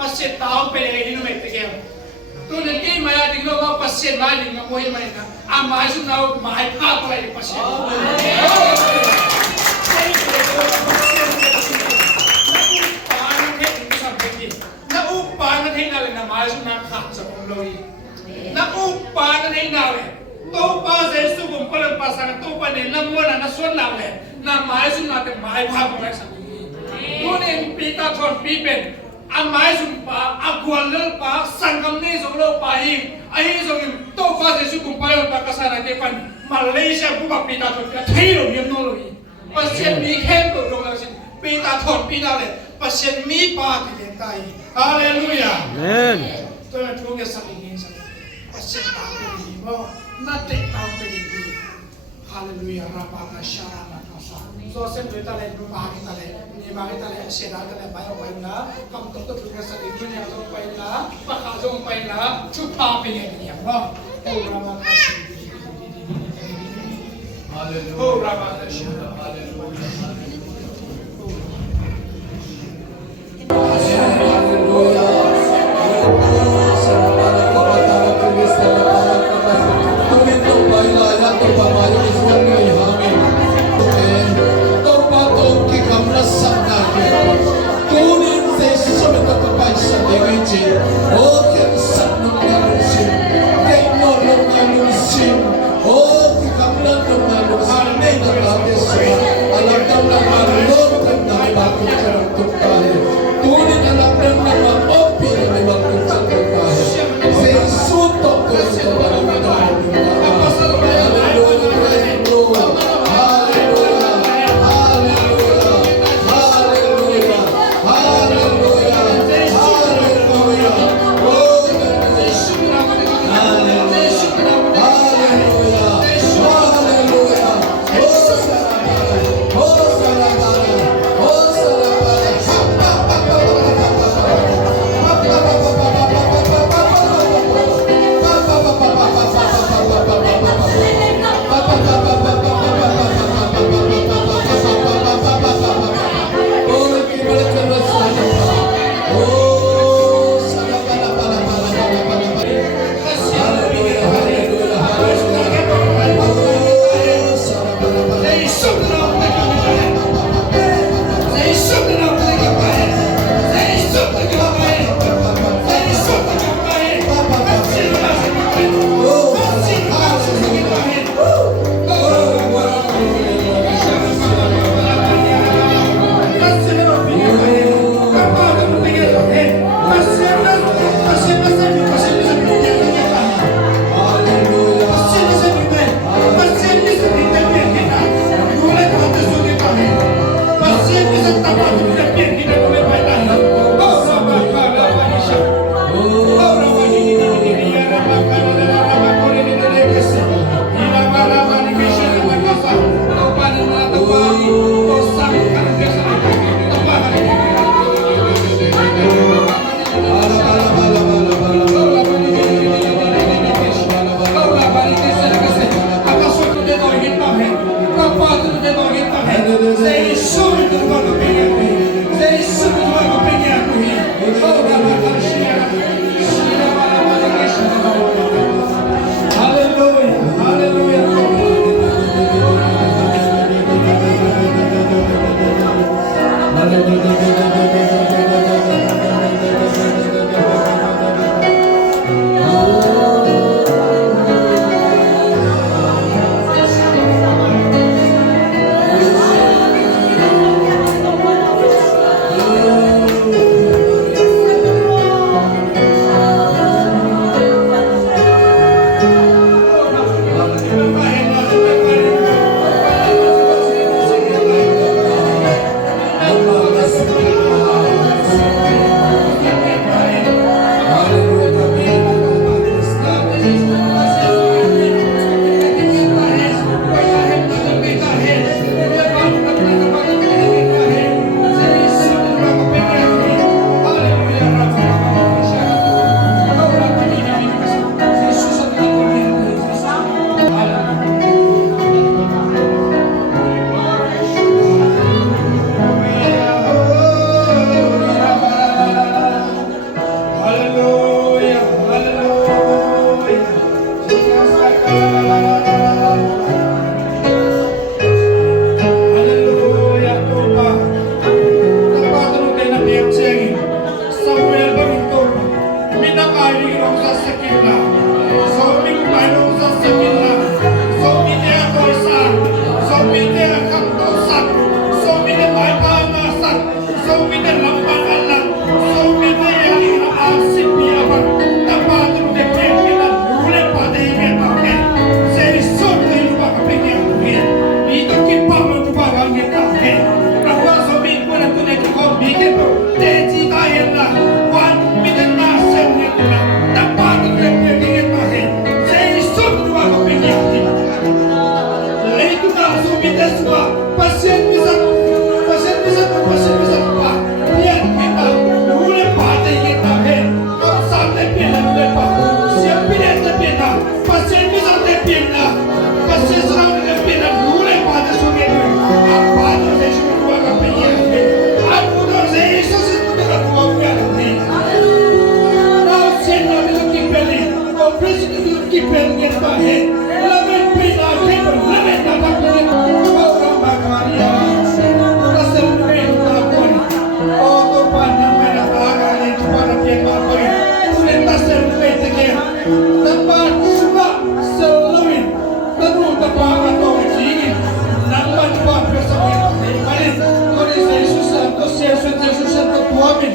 pasien tahu pelai ini nomor tiga. Tu nanti maya tinggal mau pasien maya tinggal mau ini mana. Amai sunau mahai apa lagi pasien. Na upa na thay nào là mai xuống nam khám sa pong loi. Na upa na thay nào là tu pa se su bum palang pasang tu pa ne nam mo na suan nào là na mai xuống na te mai bha pong sa. Tu ne pita thon pi pen a mai xuống pa a gwal le pa sangam ne song lo pa hi ai song tu pa se su bum palang pa kasana te pan Malaysia bu ba pita thon ka thay lo yem no loi. Pasien mi khem to dong la sin pita thon pi nào là pasien mi pa ti le tai. Haleluya. Amen. Tôi là chúa cái sắc hình sắc. Pasien ta pe di mo na te ta pe di. Haleluya. Rabba sharama kasa. So sen tu ta le ba ta le ni ba ta le se da ta le ba ba na kam to to chúa cái sắc hình ni so pa na pa kha so pa na chu pa pe ni mo. Oh Rabba kasa. Haleluya. Oh Rabba kasa. Haleluya. na wan minang nasem nito na napatid na pinagigit mahin sa isot na kapinyakin. Leito na sumites pa pasien misat pa yan kita nule patay kita hen kung saan na pinagde pa siya pinagde pina pasien misat na pina pasien sarang na pina nule patay sugin ang patay sa isot na kapinyakin. President will keep it in my head. Love it, please, our people. Love it, not up to it. Oh, my God, yeah. That's the way to our body. Oh, the one that made a hard on it, one of them, my boy. That's the way to get. The man, sugar, so loving. The root of our authority. Not much more person. But it's what is the Jesus, the Jesus, the woman.